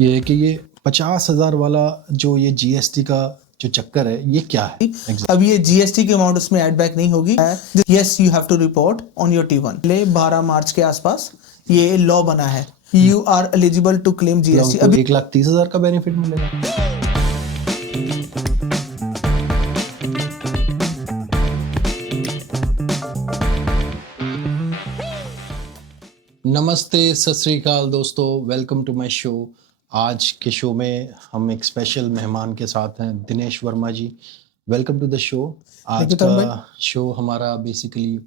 ये है कि ये 50,000 वाला जो ये जीएसटी का जो चक्कर है ये क्या है अब ये जीएसटी की अमाउंट उसमें ऐड बैक नहीं होगी। Yes, you have to report on your T1। 12 March के आसपास ये लॉ बना है। You are eligible to claim GST. तो अभी 1,30,000 का बेनिफिट मिलेगा। नमस्ते, सत श्री अकाल दोस्तों, वेलकम टू माय शो। आज के शो में हम एक स्पेशल मेहमान के साथ हैं, Dinesh Verma ji. Welcome to the show. आज का शो हमारा बेसिकली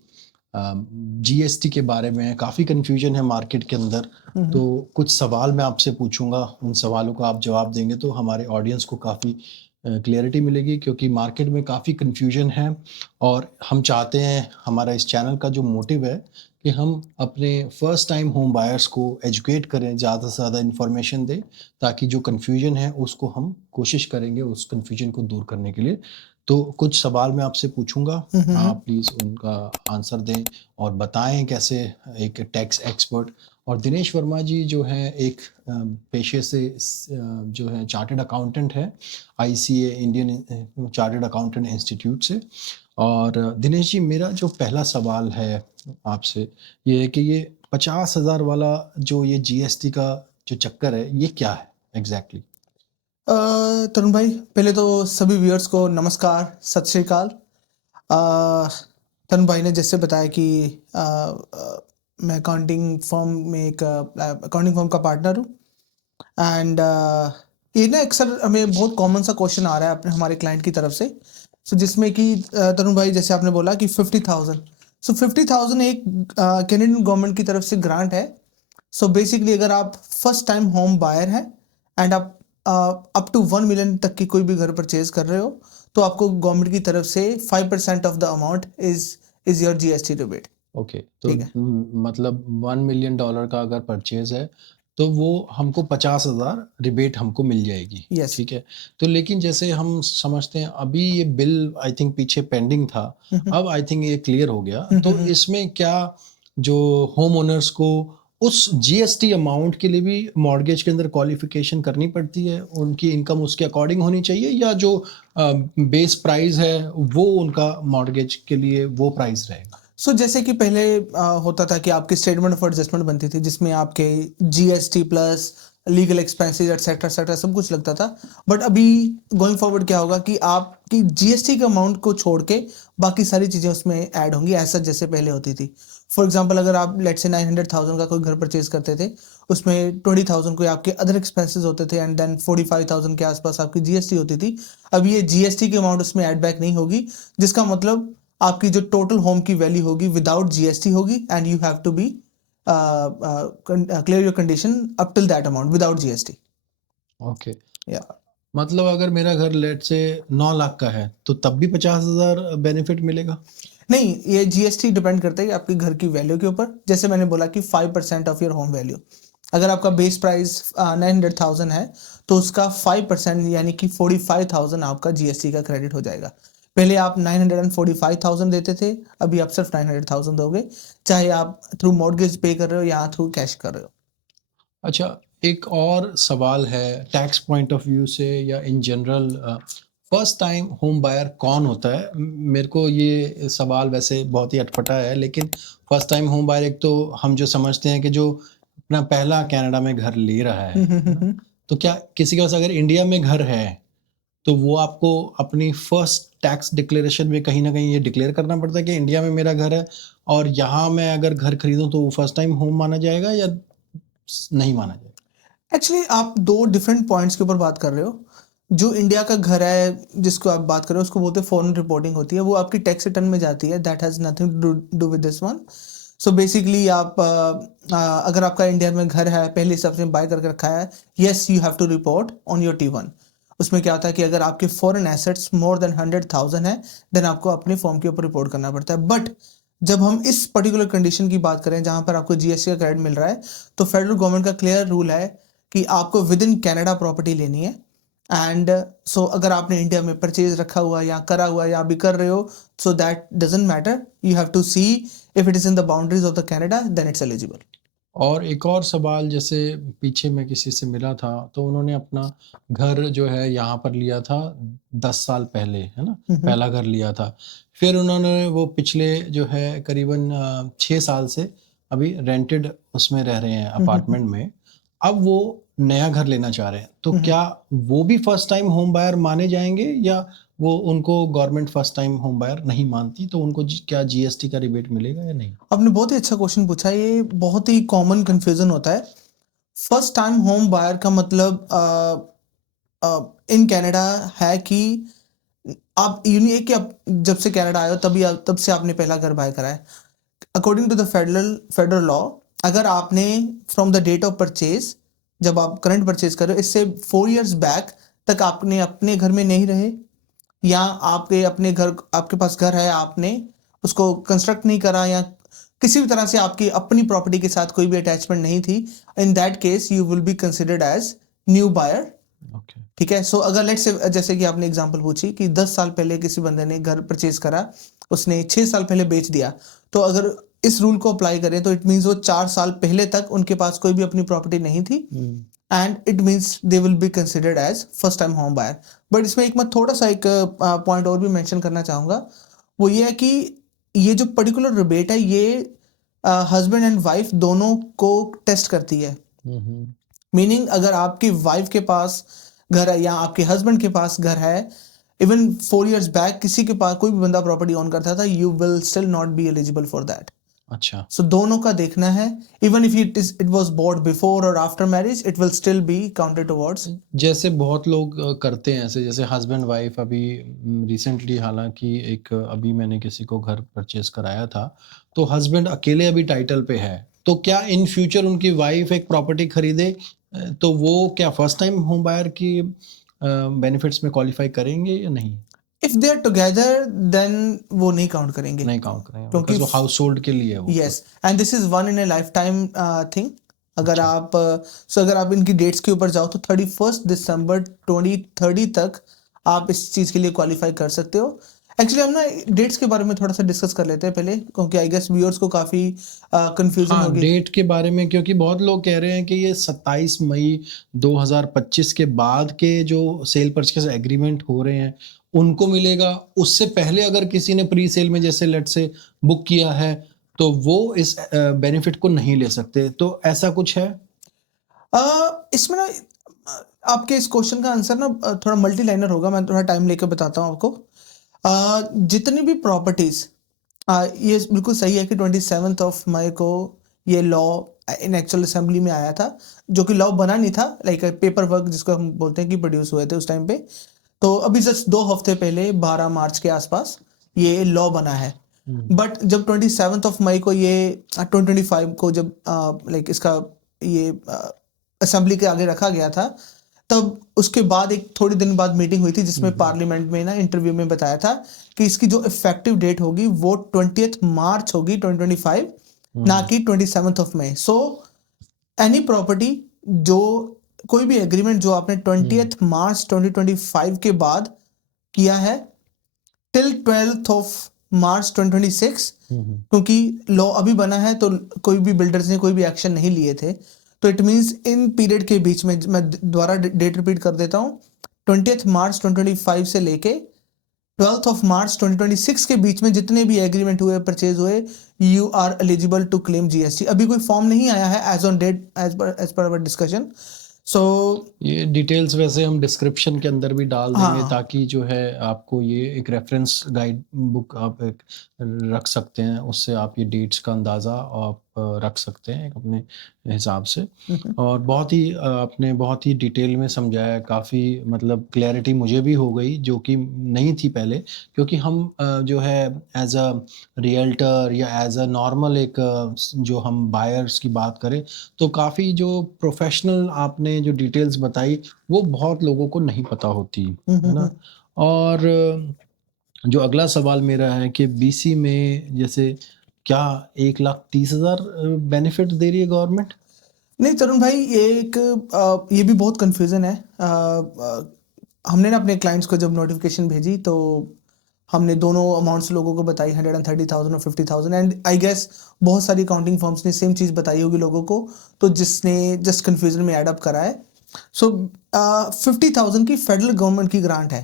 जीएसटी के बारे में है। काफ़ी कन्फ्यूजन है मार्केट के अंदर, तो कुछ सवाल मैं आपसे पूछूंगा, उन सवालों का आप जवाब देंगे तो हमारे ऑडियंस को काफ़ी क्लियरिटी मिलेगी, क्योंकि मार्केट में काफ़ी कन्फ्यूजन है। और हम चाहते हैं, हमारा इस चैनल का जो मोटिव है कि हम अपने फर्स्ट टाइम होम बायर्स को एजुकेट करें, ज़्यादा से ज़्यादा इन्फॉर्मेशन दें, ताकि जो कन्फ्यूजन है उसको हम कोशिश करेंगे उस कन्फ्यूजन को दूर करने के लिए। तो कुछ सवाल मैं आपसे पूछूंगा, आप प्लीज़ उनका आंसर दें और बताएं कैसे एक टैक्स एक्सपर्ट। और दिनेश वर्मा जी जो है एक पेशे से जो है चार्टर्ड अकाउंटेंट है, ICA Indian chartered accountant institute से। और दिनेश जी, मेरा जो पहला सवाल है आपसे ये है कि ये 50,000 वाला जो ये जीएसटी का जो चक्कर है ये क्या है एग्जैक्टली? तरुण भाई, पहले तो सभी व्यूअर्स को नमस्कार, सत श्री अकाल। तरुण भाई ने जैसे बताया कि मैं अकाउंटिंग फर्म में एक अकाउंटिंग फर्म का पार्टनर हूँ। एंड ये ना अक्सर हमें बहुत कॉमन सा क्वेश्चन आ रहा है अपने हमारे क्लाइंट की तरफ से। सो जिसमें कि तरुण भाई, जैसे आपने बोला कि 50,000, सो 50,000 एक कैनेडियन गवर्नमेंट की तरफ से ग्रांट है। सो बेसिकली अगर आप फर्स्ट टाइम होम बायर हैं एंड आप अप टू 1 मिलियन तक की कोई भी घर परचेज कर रहे हो, तो आपको गवर्नमेंट की तरफ से 5% of the amount is your GST rebate. Okay, तो मतलब $1 मिलियन का अगर परचेज है तो वो हमको 50,000 रिबेट हमको मिल जाएगी। Yes. ठीक है। तो लेकिन जैसे हम समझते हैं, अभी ये बिल आई थिंक पीछे पेंडिंग था, अब आई थिंक ये क्लियर हो गया। तो इसमें क्या जो होम ओनर्स को उस जीएसटी अमाउंट के लिए भी मॉर्गेज के अंदर क्वालिफिकेशन करनी पड़ती है? उनकी इनकम उसके अकॉर्डिंग होनी चाहिए, या जो बेस प्राइस है वो उनका मॉर्गेज के लिए वो प्राइस रहेगा? जैसे कि पहले होता था कि आपकी स्टेटमेंट ऑफ एडजस्टमेंट बनती थी, जिसमें आपके GST plus legal expenses etcetera etcetera सब कुछ लगता था। बट अभी गोइंग फॉरवर्ड क्या होगा कि आपकी जीएसटी के अमाउंट को छोड़ के बाकी सारी चीज़ें उसमें ऐड होंगी, ऐसा जैसे पहले होती थी। फॉर एग्जाम्पल, अगर आप लेट से 900,000 का कोई घर परचेज करते थे, उसमें 20,000 कोई आपके अदर एक्सपेंसेस होते थे एंड देन 45,000 के आसपास आपकी जीएसटी होती थी। अब ये जीएसटी की अमाउंट उसमें ऐड बैक नहीं होगी, जिसका मतलब आपकी जो टोटल होम की वैल्यू होगी विदाउट जीएसटी होगी, and you have to be clear your condition up till that amount without GST. Okay, मतलब अगर मेरा घर लेट से 9 लाख का है तो तब भी 50,000 बेनिफिट मिलेगा? नहीं, ये जीएसटी डिपेंड करता है आपके घर की वैल्यू के ऊपर। जैसे मैंने बोला कि 5% ऑफ योर होम वैल्यू, अगर आपका बेस प्राइस 900,000 है तो उसका 5% यानी कि 45,000 आपका जीएसटी का क्रेडिट हो जाएगा। पहले आप 945,000 देते थे, अभी आप सिर्फ 900,000 दोगे, चाहे आप थ्रू मॉर्गेज पे कर रहे हो या थ्रू कैश कर रहे हो। अच्छा, एक और सवाल है टैक्स पॉइंट ऑफ व्यू से या in general, first time home buyer कौन होता है? मेरे को ये सवाल वैसे बहुत ही अटपटा है, लेकिन फर्स्ट टाइम होम बायर एक तो हम जो समझते हैं कि जो अपना पहला कनाडा में घर ले रहा है, तो क्या किसी के पास अगर इंडिया में घर है तो वो आपको अपनी फर्स्ट टैक्स डिक्लेरेशन में कहीं ना कहीं ये डिक्लेयर करना पड़ता है कि इंडिया में मेरा घर है, और यहाँ मैं अगर घर खरीदूं तो वो फर्स्ट टाइम होम माना जाएगा या नहीं माना जाएगा? एक्चुअली आप दो डिफरेंट पॉइंट्स के ऊपर बात कर रहे हो। जो इंडिया का घर है जिसको आप बात कर रहे हो, उसको बोलते हैं फॉरेन रिपोर्टिंग होती है, वो आपकी टैक्स रिटर्न में जाती है। That has nothing to do with this one. So basically आप अगर आपका इंडिया में घर है, पहले हिसाब से बाय करके रखा है, yes you have to report on your T1। उसमें क्या होता है कि अगर आपके फॉरेन एसेट्स मोर देन 100,000 है, देन आपको अपने फॉर्म के ऊपर रिपोर्ट करना पड़ता है। बट जब हम इस पर्टिकुलर कंडीशन की बात करें जहां पर आपको जीएसटी का क्रेडिट मिल रहा है, तो फेडरल गवर्नमेंट का क्लियर रूल है कि आपको विद इन कैनेडा प्रॉपर्टी लेनी है। एंड अगर आपने इंडिया में परचेज रखा हुआ या करा हुआ या अभी कर रहे हो, so that doesn't matter. You have to see if it is in the boundaries of the Canada, then it's eligible. और एक और सवाल, जैसे पीछे मैं किसी से मिला था तो उन्होंने अपना घर जो है यहाँ पर लिया था 10 साल पहले, है ना, पहला घर लिया था। फिर उन्होंने वो पिछले जो है करीबन 6 साल से अभी रेंटेड उसमें रह रहे हैं अपार्टमेंट में। अब वो नया घर लेना चाह रहे हैं, तो क्या वो भी फर्स्ट टाइम होम बायर माने जाएंगे, या वो उनको government first time home buyer नहीं मानती, तो उनको क्या जीएसटी का रिबेट मिलेगा या नहीं? आपने बहुत ही अच्छा क्वेश्चन पूछा। ये बहुत ही कॉमन कंफ्यूजन होता है। फर्स्ट टाइम होम बायर का मतलब इन कनाडा है कि आप ये नहीं है कि आप जब से कनाडा आए हो तब से आपने पहला घर बाय करा है। According to the federal law, अगर आपने from the date of purchase, जब आप करंट परचेज कर रहे हो, इससे 4 years बैक तक आपने अपने घर में नहीं रहे, या आपके पास घर है, आपने उसको कंस्ट्रक्ट नहीं करा, या किसी भी तरह से आपकी अपनी प्रॉपर्टी के साथ कोई भी अटैचमेंट नहीं थी, in that case you will be considered as new buyer. Okay. ठीक है। सो अगर लेट्स से, जैसे कि आपने एग्जांपल पूछी कि 10 साल पहले किसी बंदे ने घर परचेज करा, उसने 6 साल पहले बेच दिया, तो अगर इस रूल को अप्लाई करें तो इट मींस वो 4 साल पहले तक उनके पास कोई भी अपनी प्रॉपर्टी नहीं थी, and it means they will be considered as first time home buyer. But इसमें मैं थोड़ा सा एक पॉइंट और भी मेंशन करना चाहूंगा। वो ये है कि ये जो पर्टिकुलर रिबेट है, ये हस्बैंड एंड वाइफ दोनों को टेस्ट करती है। मीनिंग अगर आपकी वाइफ के पास घर है या आपके हस्बैंड के पास घर है, इवन 4 years बैक किसी के पास कोई भी बंदा प्रॉपर्टी ओन करता था, you will still not be eligible for that. अच्छा। सो दोनों का देखना है। Even if it was bought before और after marriage, it will still be counted towards. जैसे बहुत लोग करते हैं ऐसे, जैसे हस्बैंड वाइफ, अभी रिसेंटली हालांकि एक अभी मैंने किसी को घर परचेज कराया था, तो हस्बैंड अकेले अभी टाइटल पे है, तो क्या इन फ्यूचर उनकी वाइफ एक प्रॉपर्टी खरीदे तो वो क्या फर्स्ट टाइम होम बायर की बेनिफिट्स में क्वालिफाई करेंगे या नहीं? If they are together then वो नहीं काउंट करेंगे, नहीं काउंट करेंगे क्योंकि बिकॉज वो हाउस होल्ड के लिए है वो। Yes, and this is one in A life time thing. अगर अच्छा। आप अगर आप इनकी डेट्स के ऊपर जाओ तो 31 दिसंबर 2030 तक आप इस चीज के लिए क्वालिफाई कर सकते हो। एक्चुअली हम ना डेट्स के बारे में थोड़ा सा डिस्कस कर लेते हैं पहले, क्योंकि आई गेस व्यूअर्स को काफी कंफ्यूजन हाँ, होगी। डेट के बारे में, क्योंकि बहुत लोग कह रहे हैं कि ये 27 मई 2025 के बाद के जो सेल परचेज एग्रीमेंट हो रहे हैं उनको मिलेगा, उससे पहले अगर किसी ने प्री सेल में जैसे लेट से बुक किया है तो वो इस बेनिफिट को नहीं ले सकते, तो ऐसा कुछ है? इसमें ना आपके इस क्वेश्चन का आंसर ना थोड़ा मल्टी लाइनर होगा, मैं थोड़ा टाइम लेकर बताता हूँ आपको। जितनी भी प्रॉपर्टीज, ये बिल्कुल सही है कि 27 मई को ये लॉ इन एक्चुअल असेंबली में आया था, जो कि लॉ बना नहीं था, लाइक पेपर वर्क जिसको हम बोलते हैं कि प्रोड्यूस हुए थे उस टाइम पे। तो अभी जस्ट 2 हफ्ते पहले 12 मार्च के आसपास ये लॉ बना है। बट जब 27 मई को ये 2025 को जब लाइक इसका ये असेंबली के आगे रखा गया था, तब उसके बाद एक थोड़ी दिन बाद मीटिंग हुई थी जिसमें पार्लियामेंट में ना इंटरव्यू में बताया था कि इसकी जो इफेक्टिव डेट होगी वो 20 मार्च होगी 2025, ना कि 27 मई। सो एनी प्रॉपर्टी जो कोई भी एग्रीमेंट जो आपने 20 मार्च 2025 के बाद किया है टिल 12 मार्च 2026, क्योंकि लॉ अभी बना है तो कोई भी बिल्डर्स ने कोई भी एक्शन नहीं लिए थे, तो इट मींस इन पीरियड के बीच में, मैं दोबारा डेट रिपीट कर देता हूँ, 20 मार्च 2025 से लेके 12 मार्च 2026 के बीच में जितने भी एग्रीमेंट हुए, परचेज हुए, you are eligible to claim GST. अभी कोई फॉर्म नहीं आया है as on date, as per our discussion. सो ये डिटेल्स वैसे हम डिस्क्रिप्शन के अंदर भी डाल देंगे, हाँ, ताकि जो है आपको ये एक रेफरेंस गाइड बुक आप एक रख सकते हैं, उससे आप ये डेट्स का अंदाज़ा आप रख सकते हैं एक अपने हिसाब से। और बहुत ही आपने बहुत ही डिटेल में समझाया, काफ़ी मतलब क्लैरिटी मुझे भी हो गई जो कि नहीं थी पहले, क्योंकि हम जो है एज अ रियल्टर या एज अ नॉर्मल एक जो हम बायर्स की बात करें तो काफ़ी जो प्रोफेशनल आपने जो डिटेल्स बताई वो बहुत लोगों को नहीं पता होती, है ना? और जो अगला सवाल मेरा है कि बीसी में जैसे क्या 1,30,000 बेनिफिट दे रही है गवर्नमेंट? नहीं तरुण भाई, ये भी बहुत कंफ्यूजन है। हमने ना अपने क्लाइंट्स को जब नोटिफिकेशन भेजी तो हमने दोनों अमाउंट्स लोगों को बताई, 130,000 और 50,000, एंड आई गेस बहुत सारी अकाउंटिंग फर्म्स ने सेम चीज़ बताई होगी लोगों को, तो जिसने जस्ट कन्फ्यूजन में ऐड अप करा है। सो 50,000 की फेडरल गवर्नमेंट की ग्रांट है,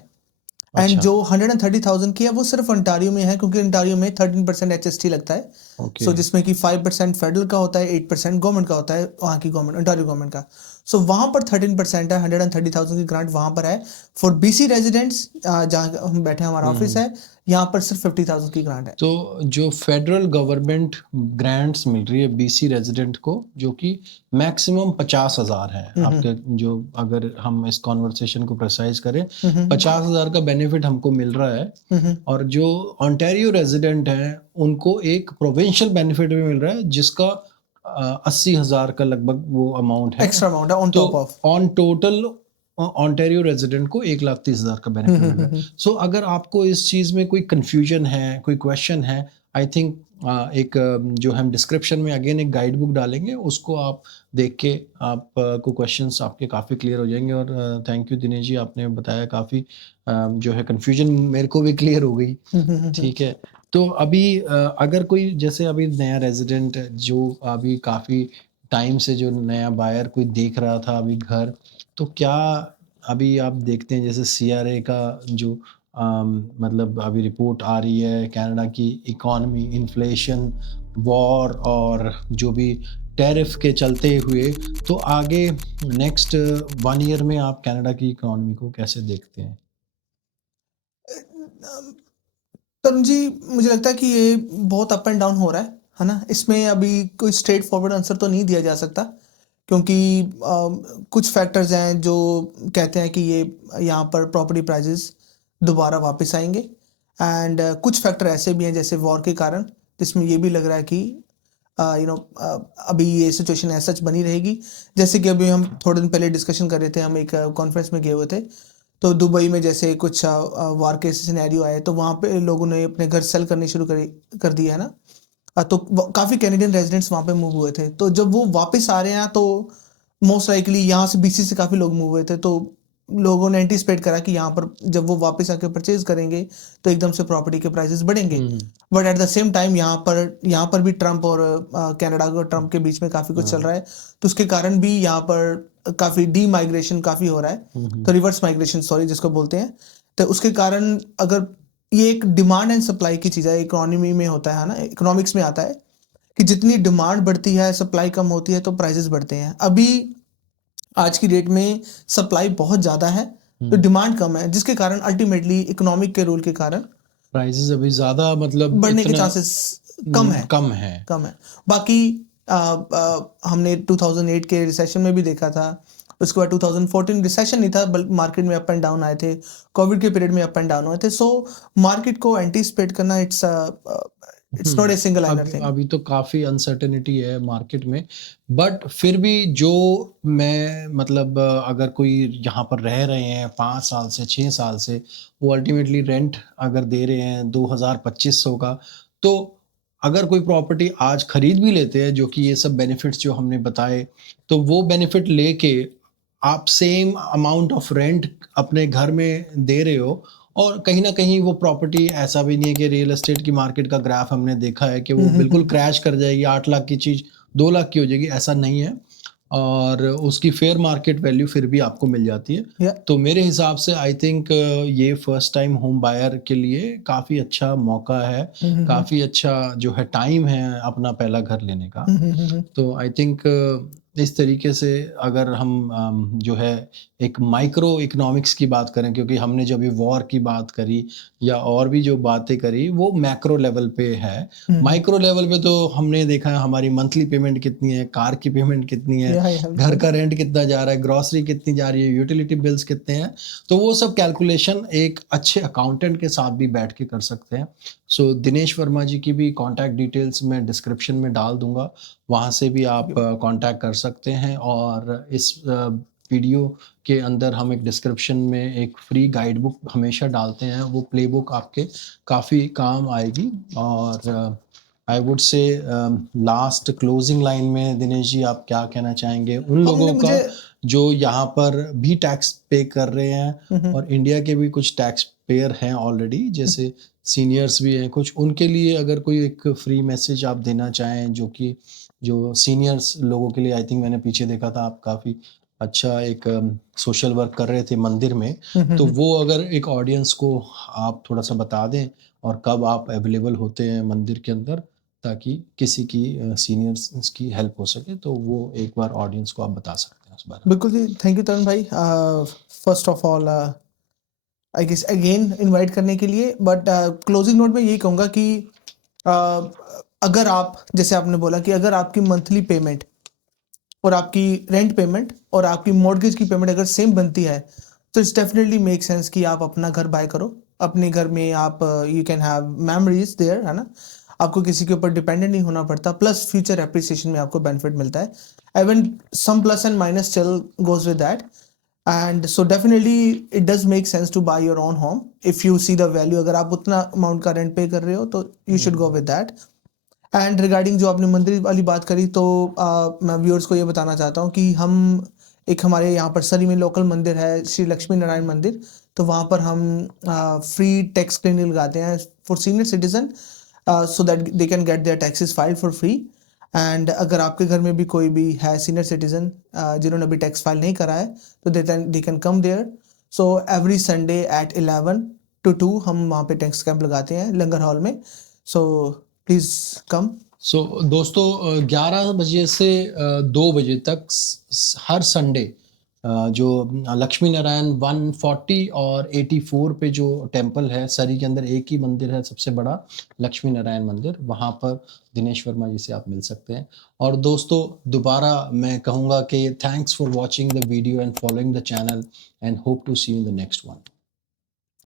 एंड अच्छा, जो 130,000 की है वो सिर्फ ओंटारियो में है, क्योंकि ओंटारियो में 13% HST लगता है। ओके। सो जिसमें कि 5% फेडरल का होता है, 8% गवर्नमेंट का होता है, वहाँ की गवर्नमेंट, ओंटारियो गवर्नमेंट का। सो वहाँ पर 13% है, 130,000 की ग्रांट वहाँ पर है। फॉर BC रेजिडेंट्स, जहाँ हम बैठे हैं, हमारा ऑफिस है, यहाँ पर सिर्फ 50,000 की ग्रांट है। तो जो फेडरल गवर्नमेंट ग्रांट्स मिल रही है बीसी रेजिडेंट को, जो कि मैक्सिमम 50,000 है आपके, जो अगर हम इस कॉन्वर्सेशन को प्रिसाइज करें, 50,000 का बेनिफिट हमको मिल रहा है। और जो ऑन्टेरियो रेजिडेंट हैं उनको एक प्रोविंशियल बेनिफिट भी मिल रहा है, जिसका 80,000 का लगभग वो अमाउंट है। एक्स्ट्रा अमाउंट है ऑन तो top of. On total Ontario resident को 1,30,000 का बेनिफिट मिल रहा है। सो अगर आपको इस चीज़ में कोई कंफ्यूजन है, कोई क्वेश्चन है, आई थिंक एक जो हम डिस्क्रिप्शन में अगेन एक गाइड बुक डालेंगे, उसको आप देख के आपको क्वेश्चंस आपके काफ़ी क्लियर हो जाएंगे। और थैंक यू दिनेश जी, आपने बताया काफ़ी जो है कंफ्यूजन मेरे को भी क्लियर हो गई। ठीक है। तो अभी अगर कोई जैसे अभी नया रेजिडेंट जो अभी काफ़ी टाइम से जो नया बायर कोई देख रहा था अभी घर, तो क्या अभी आप देखते हैं जैसे CRA का जो मतलब अभी रिपोर्ट आ रही है कनाडा की इकॉनमी, इन्फ्लेशन, वॉर और जो भी टैरिफ के चलते हुए, तो आगे नेक्स्ट 1 ईयर में आप कनाडा की इकॉनमी को कैसे देखते हैं? तरुण जी, मुझे लगता है कि ये बहुत अप एंड डाउन हो रहा है ना? इसमें अभी कोई स्ट्रेट फॉरवर्ड आंसर तो नहीं दिया जा सकता, क्योंकि कुछ फैक्टर्स हैं जो कहते हैं कि ये यहाँ पर प्रॉपर्टी प्राइसेस दोबारा वापस आएंगे, एंड कुछ फैक्टर ऐसे भी हैं जैसे वॉर के कारण, जिसमें ये भी लग रहा है कि अभी ये सिचुएशन ऐसा सच बनी रहेगी। जैसे कि अभी हम थोड़े दिन पहले डिस्कशन कर रहे थे, हम एक कॉन्फ्रेंस में गए हुए थे, तो दुबई में जैसे कुछ वार के सिनेरियो आए, तो वहाँ पे लोगों ने अपने घर सेल करने शुरू कर दिया है ना। तो काफ़ी कैनेडियन रेजिडेंट्स वहाँ पे मूव हुए थे, तो जब वो वापस आ रहे हैं तो मोस्ट लाइकली यहाँ से BC से काफ़ी लोग मूव हुए थे, तो लोगों ने एंटिसिपेट करा कि यहाँ पर जब वो वापस आके परचेज करेंगे तो एकदम से प्रॉपर्टी के प्राइसेस बढ़ेंगे। But at the same time यहाँ पर भी ट्रम्प और कनाडा और ट्रम्प के बीच में काफ़ी कुछ चल रहा है, तो उसके कारण भी यहाँ पर काफ़ी डी माइग्रेशन काफ़ी हो रहा है, तो रिवर्स माइग्रेशन सॉरी जिसको बोलते हैं। तो उसके कारण अगर ये एक डिमांड एंड सप्लाई की चीज़ है, इकोनॉमी में होता है ना, इकोनॉमिक्स में आता है कि जितनी डिमांड बढ़ती है, सप्लाई कम होती है, तो प्राइसेस बढ़ते हैं। अभी आज की डेट में सप्लाई बहुत ज़्यादा है, तो डिमांड कम है, जिसके कारण अल्टीमेटली इकोनॉमिक के रूल के कारण प्राइसेस अभी ज़्यादा मतलब बढ़ने के इतना चांसेस कम है, कम है। कम है। बाकी हमने 2008 के रिसेशन में भी देखा था, उसके बाद 2014 रिसेशन नहीं था, बल्कि मार्केट में अप एंड डाउन आए थे, कोविड के पीरियड में अप एंड डाउन हुए थे। सो मार्केट को एंटीसिपेट करना it's not a single liner thing. अभी तो काफ़ी अनसर्टेनिटी है मार्केट में, बट फिर भी जो मैं मतलब अगर कोई यहाँ पर रह रहे हैं 5 साल से 6 साल से, वो अल्टीमेटली रेंट अगर दे रहे हैं 2,000-2,500 का, तो अगर कोई प्रॉपर्टी आज खरीद भी लेते हैं, जो कि ये सब बेनिफिट्स जो हमने बताए, तो वो बेनिफिट लेके आप सेम अमाउंट ऑफ रेंट अपने घर में दे रहे हो। और कहीं ना कहीं वो प्रॉपर्टी, ऐसा भी नहीं है कि रियल एस्टेट की मार्केट का ग्राफ हमने देखा है कि वो बिल्कुल क्रैश कर जाएगी, 8 लाख की चीज़ 2 लाख की हो जाएगी, ऐसा नहीं है। और उसकी फेयर मार्केट वैल्यू फिर भी आपको मिल जाती है। Yeah. तो मेरे हिसाब से आई थिंक ये फर्स्ट टाइम होम बायर के लिए काफ़ी अच्छा मौका है, काफ़ी अच्छा जो है टाइम है अपना पहला घर लेने का। तो आई थिंक इस तरीके से अगर हम जो है एक माइक्रो इकोनॉमिक्स की बात करें, क्योंकि हमने जब भी वॉर की बात करी या और भी जो बातें करी वो मैक्रो लेवल पे है। माइक्रो लेवल पे तो हमने देखा है हमारी मंथली पेमेंट कितनी है, कार की पेमेंट कितनी है, घर का रेंट कितना जा रहा है, ग्रॉसरी कितनी जा रही है, यूटिलिटी बिल्स कितने हैं। तो वो सब कैलकुलेशन एक अच्छे अकाउंटेंट के साथ भी बैठ के कर सकते हैं। सो दिनेश वर्मा जी की भी कॉन्टैक्ट डिटेल्स मैं डिस्क्रिप्शन में डाल दूंगा, वहाँ से भी आप कांटेक्ट कर सकते हैं। और इस वीडियो के अंदर हम एक डिस्क्रिप्शन में एक फ्री गाइड बुक हमेशा डालते हैं, वो प्ले बुक आपके काफ़ी काम आएगी। और I would say last closing line में दिनेश जी आप क्या कहना चाहेंगे उन लोगों का जो यहाँ पर भी टैक्स पे कर रहे हैं और इंडिया के भी कुछ टैक्स पेयर हैं ऑलरेडी, जैसे सीनियर्स भी हैं कुछ, उनके लिए अगर कोई एक फ्री मैसेज आप देना चाहें, जो कि जो सीनियर्स लोगों के लिए, आई थिंक मैंने पीछे देखा था आप काफ़ी अच्छा एक सोशल वर्क कर रहे थे मंदिर में, तो वो अगर एक ऑडियंस को आप थोड़ा सा बता दें और कब आप अवेलेबल होते हैं मंदिर के अंदर, ताकि किसी की सीनियर्स की हेल्प हो सके, तो वो एक बार ऑडियंस को आप बता सकते हैं उस बारे में। बिल्कुल जी, थैंक यू तरुण भाई। First of all I guess again invite करने के लिए, बट क्लोजिंग नोट में यही कहूँगा कि अगर आप, जैसे आपने बोला कि अगर आपकी मंथली पेमेंट और आपकी रेंट पेमेंट और आपकी मॉर्गेज की पेमेंट अगर सेम बनती है, तो इट्स डेफिनेटली मेक सेंस कि आप अपना घर बाय करो। अपने घर में आप you can have memories there, है ना, आपको किसी के ऊपर डिपेंडेंट नहीं होना पड़ता, प्लस फ्यूचर एप्रिसिएशन में आपको बेनिफिट मिलता है। Even some plus and minus चल goes with that, and so definitely it does make sense to buy your own home if you see the value. अगर आप उतना अमाउंट का रेंट पे कर रहे हो तो you should go with that. And regarding जो आपने मंदिर वाली बात करी, तो मैं व्यूअर्स को ये बताना चाहता हूँ कि हम एक, हमारे यहाँ पर सरी में लोकल मंदिर है श्री लक्ष्मी नारायण मंदिर, तो वहाँ पर हम फ्री टैक्स क्लिनिक लगाते हैं for senior citizen, so that they can get their taxes filed for free. And अगर आपके घर में भी कोई भी है सीनियर सिटीजन जिन्होंने अभी टैक्स फाइल नहीं करा है, तो they can come there. So every Sunday at 11 to 2 हम वहाँ पे टैक्स कैंप लगाते हैं लंगर हॉल में, सो प्लीज़ कम। सो दोस्तों 11 बजे से 2 बजे तक हर संडे जो लक्ष्मी नारायण 140 और 84 पे जो टेम्पल है सरी के अंदर, एक ही मंदिर है सबसे बड़ा, लक्ष्मी नारायण मंदिर, वहाँ पर दिनेश वर्मा जी से आप मिल सकते हैं। और दोस्तों दोबारा मैं कहूँगा कि thanks for watching the video and following the channel, and hope to see you in the next one.